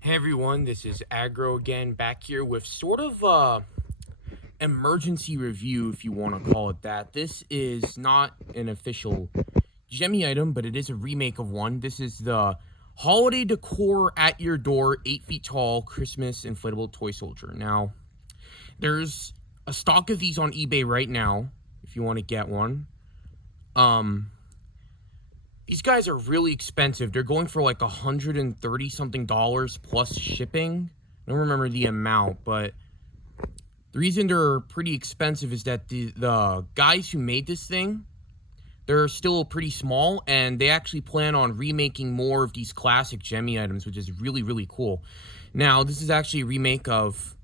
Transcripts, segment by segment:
Hey everyone, this is Aggro again, back here with sort of a emergency review, if you want to call it that. This is not an official Gemmy item, but it is a remake of one. This is the Holiday Decor at your door, 8 feet tall Christmas inflatable toy soldier. Now, there's a stock of these on eBay right now, if you want to get one. These guys are really expensive. They're going for like $130 something plus shipping. I don't remember the amount, but the reason they're pretty expensive is that the guys who made this thing, they're still pretty small, and they actually plan on remaking more of these classic Gemmy items, which is really, really cool. Now, this is actually a remake of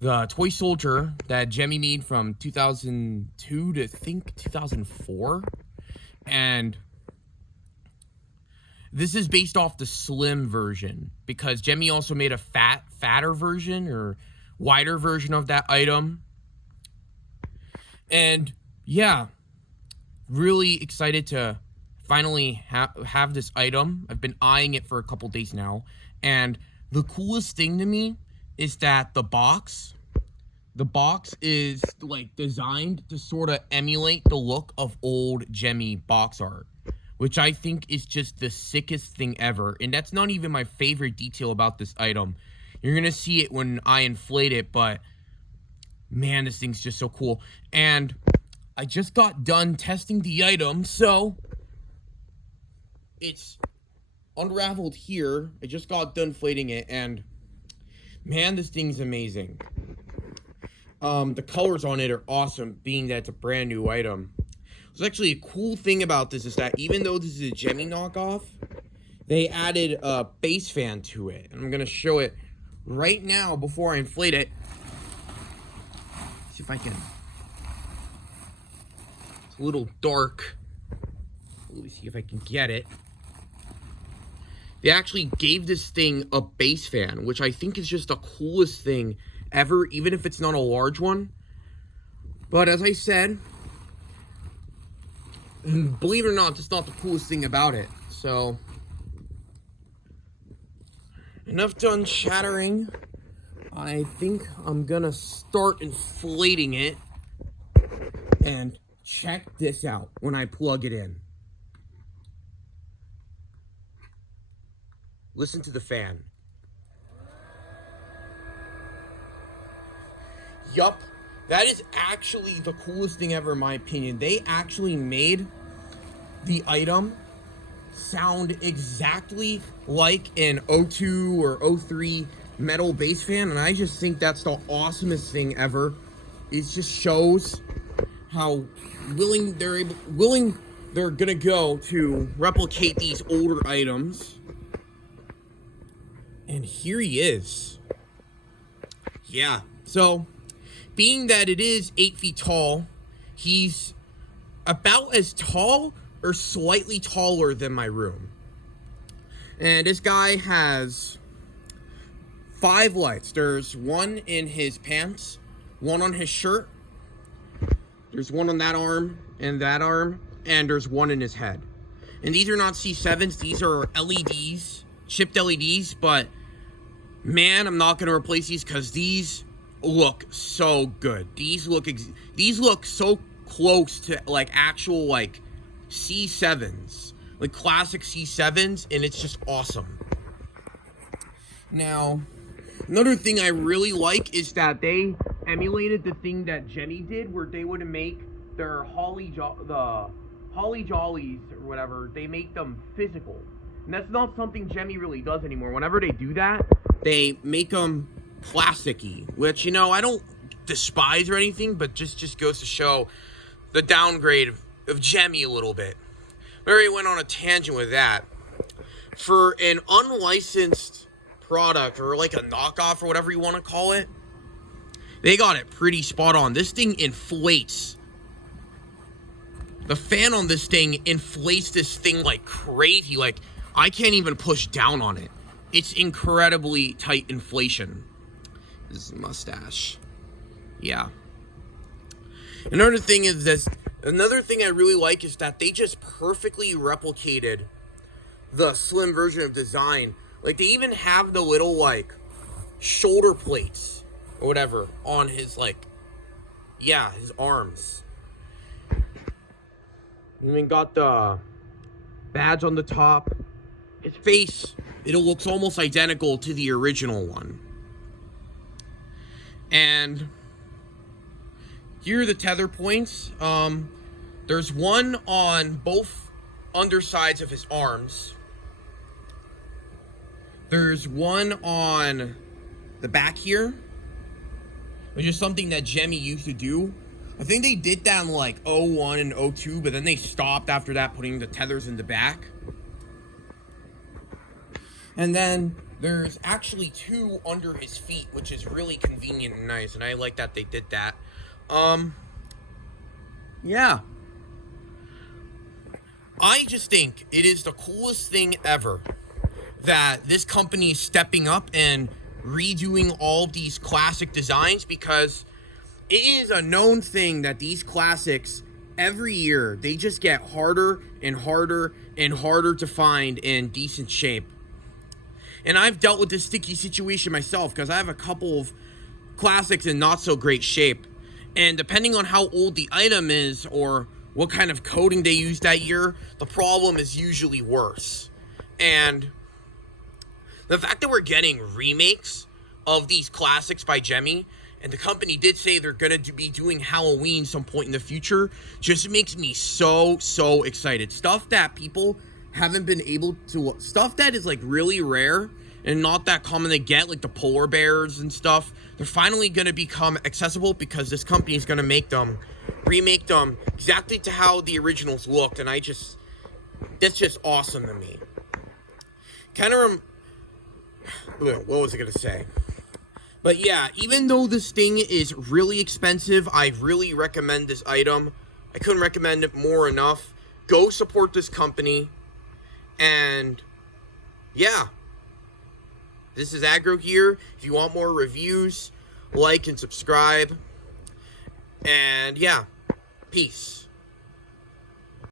the toy soldier that Gemmy made from 2002 to, I think, 2004. And this is based off the slim version, because Gemmy also made a fatter version or wider version of that item. And yeah, really excited to finally have this item. I've been eyeing it for a couple days now. And the coolest thing to me is that the box is like designed to sort of emulate the look of old Gemmy box art, which I think is just the sickest thing ever. And that's not even my favorite detail about this item. You're going to see it when I inflate it, but man, this thing's just so cool. And I just got done testing the item, so it's unraveled here. I just got done inflating it, and man, this thing's amazing. The colors on it are awesome, being that it's a brand new item. There's actually a cool thing about this is that even though this is a Gemmy knockoff, they added a base fan to it. And I'm going to show it right now before I inflate it. See if I can. It's a little dark. Let me see if I can get it. They actually gave this thing a base fan, which I think is just the coolest thing ever, even if it's not a large one. But as I said, believe it or not, that's not the coolest thing about it. So, enough done chattering. I think I'm gonna start inflating it. And check this out when I plug it in. Listen to the fan. Yup. That is actually the coolest thing ever in my opinion. They actually made the item sound exactly like an O2 or O3 metal bass fan, and I just think that's the awesomest thing ever. It just shows how willing they're gonna go to replicate these older items. And here he is. Yeah, so being that it is 8 feet tall, he's about as tall or slightly taller than my room. And this guy has 5 lights. There's one in his pants, one on his shirt, there's one on that arm, and there's one in his head. And these are not C7s, these are LEDs, chipped LEDs, but man, I'm not going to replace these because these look so good. These look so close to like actual like C7s, like classic C7s, and it's just awesome. Now, another thing I really like is that they emulated the thing that Gemmy did, where they would make their Holly Jollies or whatever. They make them physical, and that's not something Gemmy really does anymore. Whenever they do that, they make them plasticky, which, you know, I don't despise or anything, but just goes to show the downgrade of Gemmy a little bit. I already went on a tangent with that. For an unlicensed product, or like a knockoff or whatever you want to call it, they got it pretty spot on. This thing inflates. The fan on this thing inflates this thing like crazy. Like, I can't even push down on it. It's incredibly tight inflation. This is a mustache. Yeah. Another thing I really like is that they just perfectly replicated the slim version of design Like, they even have the little, like, shoulder plates or whatever on his, like, yeah, his arms. Even got the badge on the top. His face, it looks almost identical to the original one. And here are the tether points. There's one on both undersides of his arms. There's one on the back here, which is something that Jemmy used to do. I think they did that in like 01 and 02, but then they stopped after that, putting the tethers in the back. And then there's actually two under his feet, which is really convenient and nice, and I like that they did that. Yeah. I just think it is the coolest thing ever that this company is stepping up and redoing all of these classic designs, because it is a known thing that these classics, every year, they just get harder and harder and harder to find in decent shape. And I've dealt with this sticky situation myself, because I have a couple of classics in not so great shape. And depending on how old the item is or what kind of coating they used that year, the problem is usually worse. And the fact that we're getting remakes of these classics by Jemmy, and the company did say they're going to be doing Halloween some point in the future, just makes me so excited. Stuff that people haven't been able to, stuff that is like really rare and not that common to get, like the polar bears and stuff, they're finally going to become accessible because this company is going to remake them exactly to how the originals looked. And that's just awesome to me. Kind of, what was I going to say? But yeah, even though this thing is really expensive, I really recommend this item. I couldn't recommend it more enough. Go support this company. And yeah, this is Aggro here. If you want more reviews, like and subscribe. And yeah, peace.